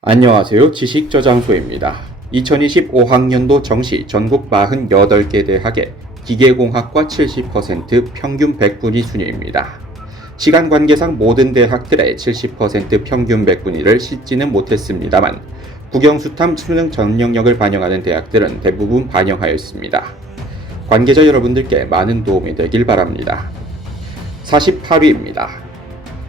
안녕하세요. 지식저장소입니다. 2025학년도 정시 전국 48개 대학의 기계공학과 70% 평균 100분위 순위입니다. 시간 관계상 모든 대학들의 70% 평균 100분위를 싣지는 못했습니다만 국영수탐 수능 전 영역을 반영하는 대학들은 대부분 반영하였습니다. 관계자 여러분들께 많은 도움이 되길 바랍니다. 48위입니다.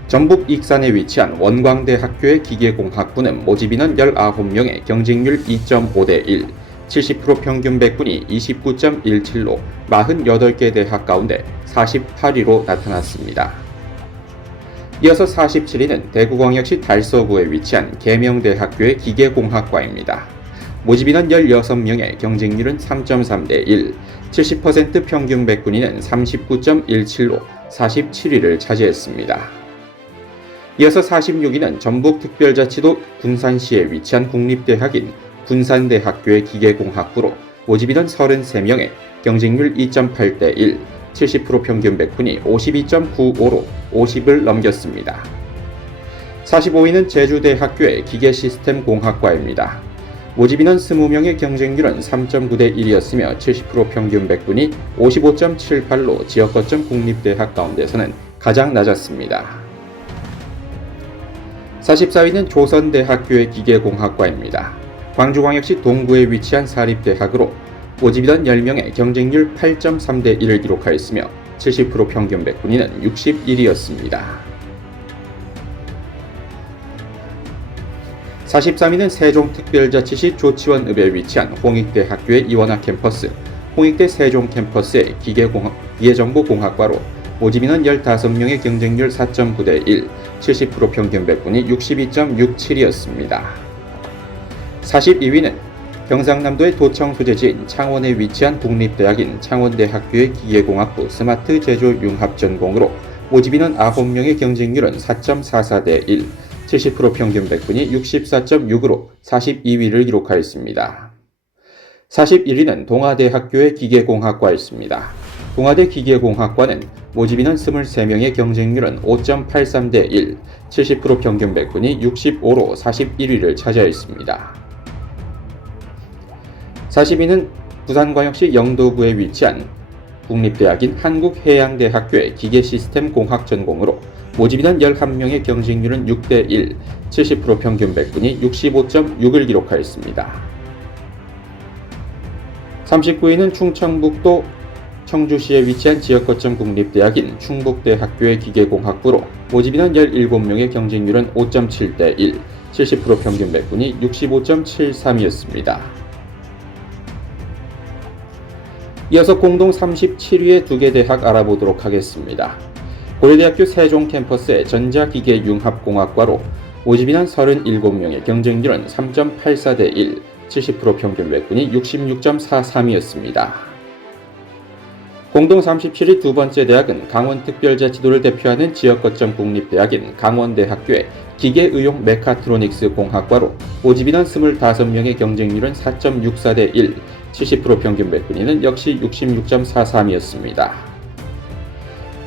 전북 익산에 위치한 원광대학교의 기계공학부는 모집 인원 19명의 경쟁률 2.5대 1, 70% 평균 100분위 29.17로 48개 대학 가운데 48위로 나타났습니다. 이어서 47위는 대구광역시 달서구에 위치한 계명대학교의 기계공학과입니다. 모집 인원 16명의 경쟁률은 3.3대 1, 70% 평균 100분위는 39.17로 47위를 차지했습니다. 이어서 46위는 전북특별자치도 군산시에 위치한 국립대학인 군산대학교의 기계공학부로 모집 인원 33명의 경쟁률 2.8대 1, 70% 평균 100분위 52.95로 50을 넘겼습니다. 45위는 제주대학교의 기계시스템공학과입니다. 모집 인원 20명의 경쟁률은 3.9대 1이었으며 70% 평균 100분위 55.78로 지역 거점 국립대학 가운데서는 가장 낮았습니다. 44위는 조선대학교의 기계공학과입니다. 광주광역시 동구에 위치한 사립대학으로 모집 인원 10명의 경쟁률 8.3대 1을 기록하였으며 70% 평균 100분위는 61위였습니다. 43위는 세종특별자치시 조치원읍에 위치한 홍익대학교의 이원화 캠퍼스, 홍익대 세종 캠퍼스의 기계정보공학과로 모집 인원 15명의 경쟁률 4.9대 1, 70% 평균 100분위 62.67이었습니다. 42위는 경상남도의 도청 소재지인 창원에 위치한 국립대학인 창원대학교의 기계공학부 스마트 제조 융합 전공으로 모집 인원 9명의 경쟁률은 4.44대 1, 70% 평균 100분위 64.6으로 42위를 기록하였습니다. 41위는 동아대학교의 기계공학과였습니다. 동아대 기계공학과는 모집 인원 23명의 경쟁률은 5.83대 1, 70% 평균 100분위 65로 41위를 차지하였습니다. 42위는 부산광역시 영도구에 위치한 국립대학인 한국해양대학교의 기계시스템공학 전공으로 모집 인원 11명의 경쟁률은 6대 1, 70% 평균 100분위 65.6을 기록하였습니다. 39위는 충청북도 청주시에 위치한 지역거점 국립대학인 충북대학교의 기계공학부로 모집 인원 17명의 경쟁률은 5.7대 1, 70% 평균 100분위 65.73이었습니다. 이어서 공동 37위의 두 개 대학 알아보도록 하겠습니다. 고려대학교 세종 캠퍼스의 전자기계융합공학과로 모집 인원 37명의 경쟁률은 3.84대 1, 70% 평균 100분위 66.43이었습니다. 공동 37위 두 번째 대학은 강원특별자치도를 대표하는 지역거점 국립대학인 강원대학교의 기계의용 메카트로닉스 공학과로 모집 인원 25명의 경쟁률은 4.64대 1, 70% 평균 100분위는 역시 66.43이었습니다.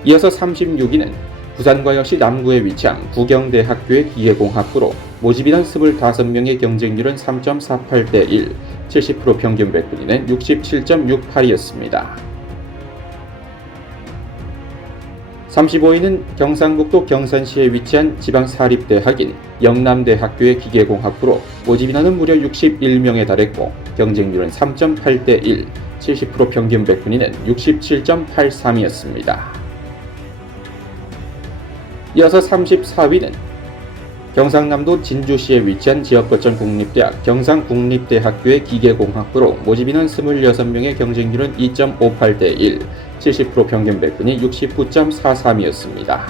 이어서 36위는 부산광역시 남구에 위치한 부경대학교의 기계공학부로 모집 인원 25명의 경쟁률은 3.48대 1, 70% 평균 100분위는 67.68이었습니다. 35위는 경상북도 경산시에 위치한 지방사립대학인 영남대학교의 기계공학부로 모집 인원은 무려 61명에 달했고 경쟁률은 3.8대 1, 70% 평균 100분위는 67.83이었습니다. 이어서 34위는 경상남도 진주시에 위치한 지역거점 국립대학 경상국립대학교의 기계공학부로 모집 인원 26명의 경쟁률은 2.58대 1, 70% 평균 100분위 69.43이었습니다.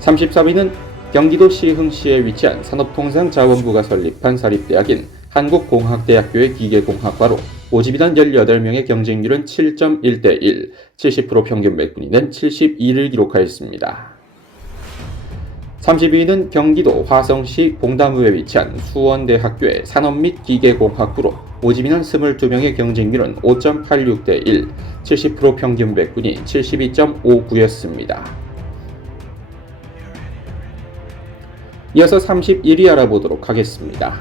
33위는 경기도 시흥시에 위치한 산업통상자원부가 설립한 사립대학인 한국공학대학교의 기계공학과로 모집 인원 18명의 경쟁률은 7.1대 1, 70% 평균 100분위는 72를 기록하였습니다. 32위는 경기도 화성시 봉담읍에 위치한 수원대학교의 산업 및 기계공학부로 모집 인원 22명의 경쟁률은 5.86대 1, 70% 평균 100분위 72.59였습니다. 이어서 31위 알아보도록 하겠습니다.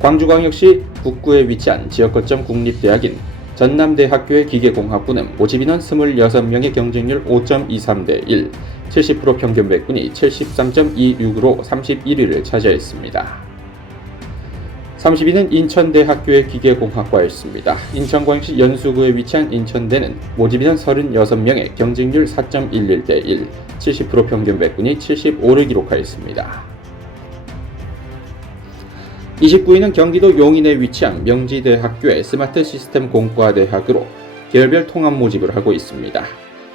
광주광역시 북구에 위치한 지역거점 국립대학인 전남대학교의 기계공학부는 모집인원 26명의 경쟁률 5.23대 1, 70% 평균 백분위 73.26으로 31위를 차지했습니다. 30위는 인천대학교의 기계공학과였습니다. 인천광역시 연수구에 위치한 인천대는 모집인원 36명의 경쟁률 4.11대 1, 70% 평균 백분위 75를 기록하였습니다. 29위는 경기도 용인에 위치한 명지대학교의 스마트 시스템 공과대학으로 계열별 통합 모집을 하고 있습니다.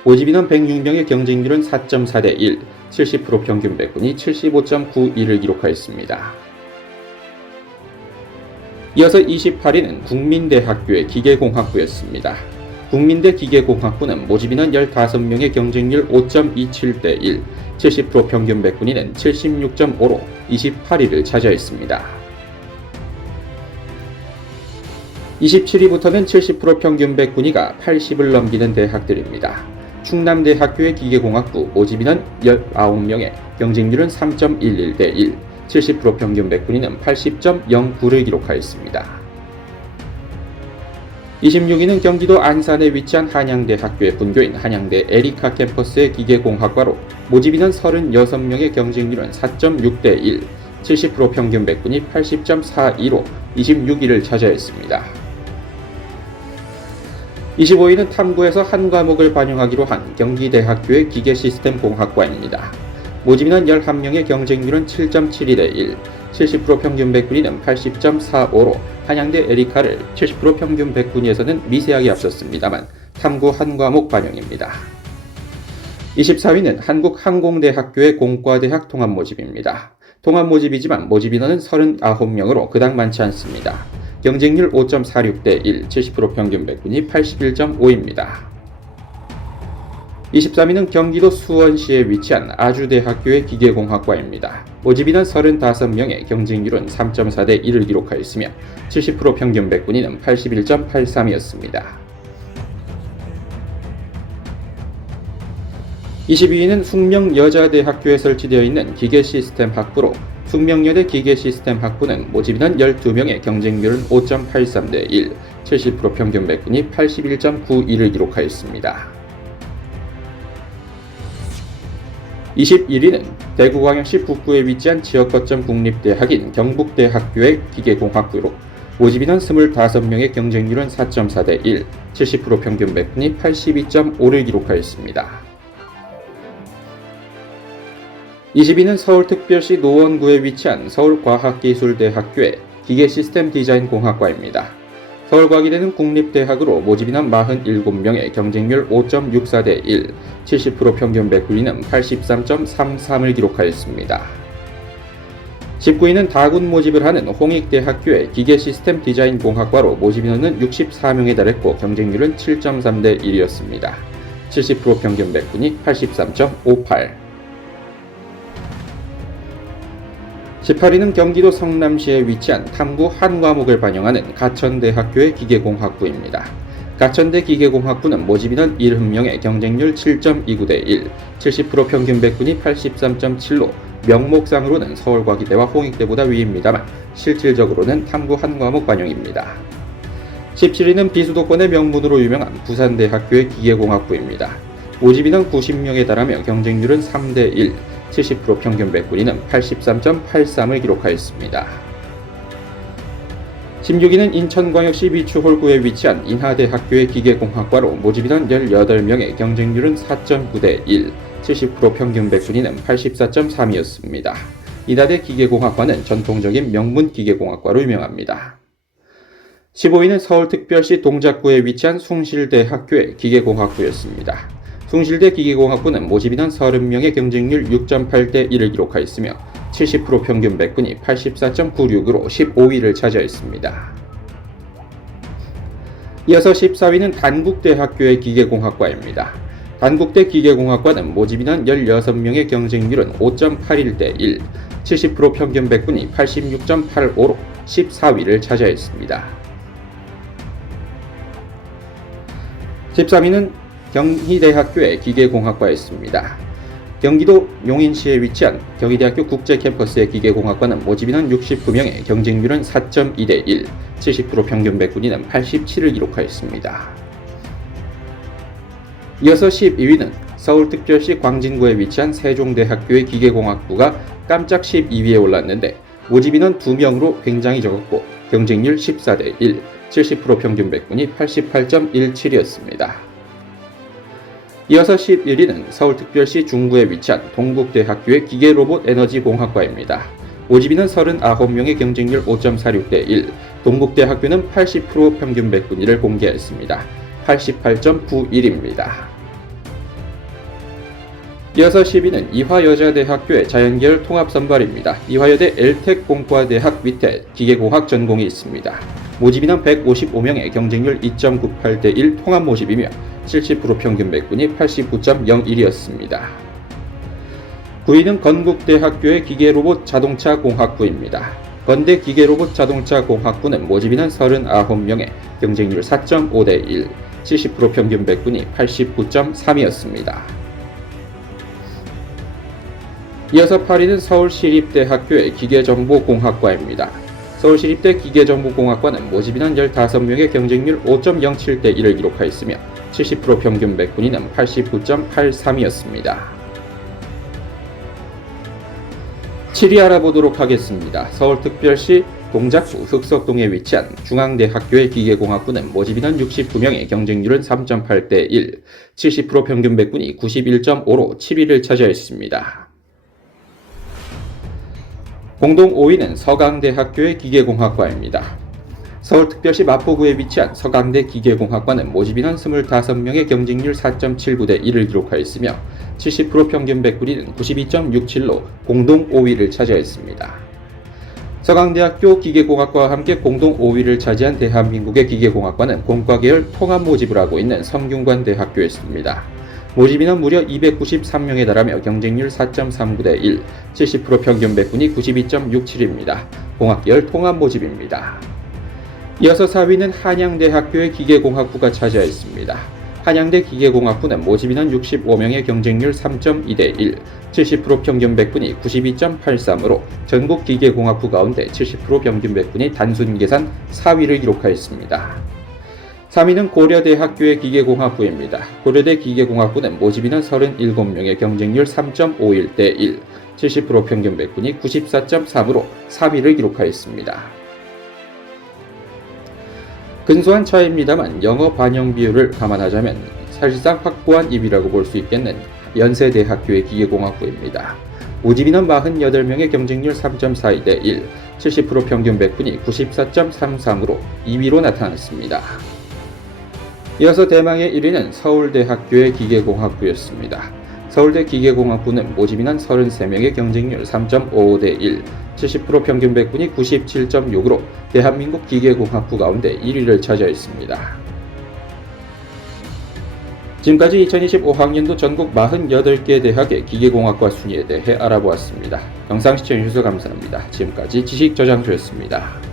모집인원 106명의 경쟁률은 4.4대 1, 70% 평균 백분위 75.91을 기록하였습니다. 이어서 28위는 국민대학교의 기계공학부였습니다. 국민대 기계공학부는 모집인원 15명의 경쟁률 5.27대 1, 70% 평균 백분위는 76.5로 28위를 차지했습니다. 27위부터는 70% 평균 백분위가 80을 넘기는 대학들입니다. 충남대학교의 기계공학부 모집인원 19명의 경쟁률은 3.11대 1, 70% 평균 백분위는 80.09를 기록하였습니다. 26위는 경기도 안산에 위치한 한양대학교의 분교인 한양대 에리카 캠퍼스의 기계공학과로 모집인원 36명의 경쟁률은 4.6대 1, 70% 평균 백분위 80.42로 26위를 차지했습니다. 25위는 탐구에서 한 과목을 반영하기로 한 경기대학교의 기계시스템공학과입니다. 모집인원 11명의 경쟁률은 7.72대 1, 70% 평균 백분위는 80.45로 한양대 에리카를 70% 평균 백분위에서는 미세하게 앞섰습니다만 탐구 한 과목 반영입니다. 24위는 한국항공대학교의 공과대학 통합 모집입니다. 통합 모집이지만 모집인원은 39명으로 그닥 많지 않습니다. 경쟁률 5.46대 1, 70% 평균 백분위 81.5입니다. 23위는 경기도 수원시에 위치한 아주대학교의 기계공학과입니다. 모집인원 35명의 경쟁률은 3.4대 1을 기록하였으며 70% 평균 백분위는 81.83이었습니다. 22위는 숙명여자대학교에 설치되어 있는 기계시스템 학부로 숙명여대 기계시스템 학부는 모집인원 12명의 경쟁률은 5.83대 1, 70% 평균 백분위 81.92를 기록하였습니다. 21위는 대구광역시 북구에 위치한 지역거점 국립대학인 경북대학교의 기계공학부로 모집인원 25명의 경쟁률은 4.4대 1, 70% 평균 백분위 82.5를 기록하였습니다. 20위는 서울특별시 노원구에 위치한 서울과학기술대학교의 기계시스템 디자인공학과입니다. 서울과기대는 국립대학으로 모집인원 47명의 경쟁률 5.64대 1, 70% 평균 백분위는 83.33을 기록하였습니다. 19위는 다군 모집을 하는 홍익대학교의 기계시스템 디자인공학과로 모집인원은 64명에 달했고 경쟁률은 7.3대 1이었습니다. 70% 평균 백분위 83.58. 18위는 경기도 성남시에 위치한 탐구 한 과목을 반영하는 가천대학교의 기계공학부입니다. 가천대 기계공학부는 모집인원 70명의 경쟁률 7.29대 1, 70% 평균 백분위 83.7로 명목상으로는 서울과기대와 홍익대보다 위입니다만 실질적으로는 탐구 한 과목 반영입니다. 17위는 비수도권의 명문으로 유명한 부산대학교의 기계공학부입니다. 모집인원 90명에 달하며 경쟁률은 3대 1, 70% 평균 백분위는 83.83을 기록하였습니다. 16위는 인천광역시 미추홀구에 위치한 인하대학교의 기계공학과로 모집인원 18명의 경쟁률은 4.9대 1, 70% 평균 백분위는 84.3이었습니다. 인하대 기계공학과는 전통적인 명문 기계공학과로 유명합니다. 15위는 서울특별시 동작구에 위치한 숭실대학교의 기계공학부였습니다. 숭실대 기계공학부는 모집인원 30명의 경쟁률 6.8대 1을 기록하였으며 70% 평균 백분위 84.96으로 15위를 차지했습니다. 이어서 14위는 단국대학교의 기계공학과입니다. 단국대 기계공학과는 모집인원 16명의 경쟁률은 5.81대 1, 70% 평균 백분위 86.85로 14위를 차지했습니다. 13위는 경희대학교의 기계공학과였습니다. 경기도 용인시에 위치한 경희대학교 국제캠퍼스의 기계공학과는 모집 인원 69명에 경쟁률은 4.2대 1, 70% 평균 백분위는 87을 기록하였습니다. 이어서 12위는 서울특별시 광진구에 위치한 세종대학교의 기계공학부가 깜짝 12위에 올랐는데 모집 인원 2명으로 굉장히 적었고 경쟁률 14대 1, 70% 평균 백분위 88.17이었습니다. 이어서 11위는 서울특별시 중구에 위치한 동국대학교의 기계로봇 에너지공학과입니다. 모집 인원 39명의 경쟁률 5.46대 1, 동국대학교는 80% 평균 백분위를 공개했습니다. 88.91입니다. 이어서 10위는 이화여자대학교의 자연계열 통합선발입니다. 이화여대 엘텍공과대학 밑에 기계공학 전공이 있습니다. 모집 인원 155명의 경쟁률 2.98대 1 통합 모집이며 70% 평균 백분위 89.01이었습니다. 9위는 건국대학교의 기계로봇 자동차공학부입니다. 건대 기계로봇 자동차공학부는 모집 인원 39명의 경쟁률 4.5대 1, 70% 평균 백분위 89.3이었습니다. 이어서 8위는 서울시립대학교의 기계정보공학과입니다. 서울시립대 기계정보공학과는 모집 인원 15명의 경쟁률 5.07대 1을 기록하였으며 70% 평균 백분위는 89.83이었습니다. 7위 알아보도록 하겠습니다. 서울특별시 동작구 흑석동에 위치한 중앙대학교의 기계공학부는 모집 인원 69명의 경쟁률은 3.8대 1, 70% 평균 백분위 91.5로 7위를 차지했습니다. 공동 5위는 서강대학교의 기계공학과입니다. 서울특별시 마포구에 위치한 서강대 기계공학과는 모집 인원 25명의 경쟁률 4.79대 1을 기록하였으며 70% 평균 백분위는 92.67로 공동 5위를 차지했습니다. 서강대학교 기계공학과와 함께 공동 5위를 차지한 대한민국의 기계공학과는 공과계열 통합 모집을 하고 있는 성균관대학교였습니다. 모집 인원 무려 293명에 달하며 경쟁률 4.39대 1, 70% 평균 백분위 92.67입니다. 공학계열 통합 모집입니다. 이어서 4위는 한양대학교의 기계공학부가 차지하였습니다. 한양대 기계공학부는 모집 인원 65명의 경쟁률 3.2대 1, 70% 평균 백분위 92.83으로 전국 기계공학부 가운데 70% 평균 백분위 단순 계산 4위를 기록하였습니다. 3위는 고려대학교의 기계공학부입니다. 고려대 기계공학부는 모집 인원 37명의 경쟁률 3.51대 1, 70% 평균 백분위 94.3으로 3위를 기록하였습니다. 근소한 차이입니다만 영어 반영 비율을 감안하자면 사실상 확고한 2위라고 볼 수 있겠는 연세대학교의 기계공학부입니다. 모집 인원 48명의 경쟁률 3.42대 1, 70% 평균 백분위 94.33으로 2위로 나타났습니다. 이어서 대망의 1위는 서울대학교의 기계공학부였습니다. 서울대 기계공학부는 모집 인원 33명의 경쟁률 3.55대 1, 70% 평균 백분위 97.6으로 대한민국 기계공학부 가운데 1위를 차지했습니다. 지금까지 2025학년도 전국 48개 대학의 기계공학과 순위에 대해 알아보았습니다. 영상 시청해주셔서 감사합니다. 지금까지 지식저장소였습니다.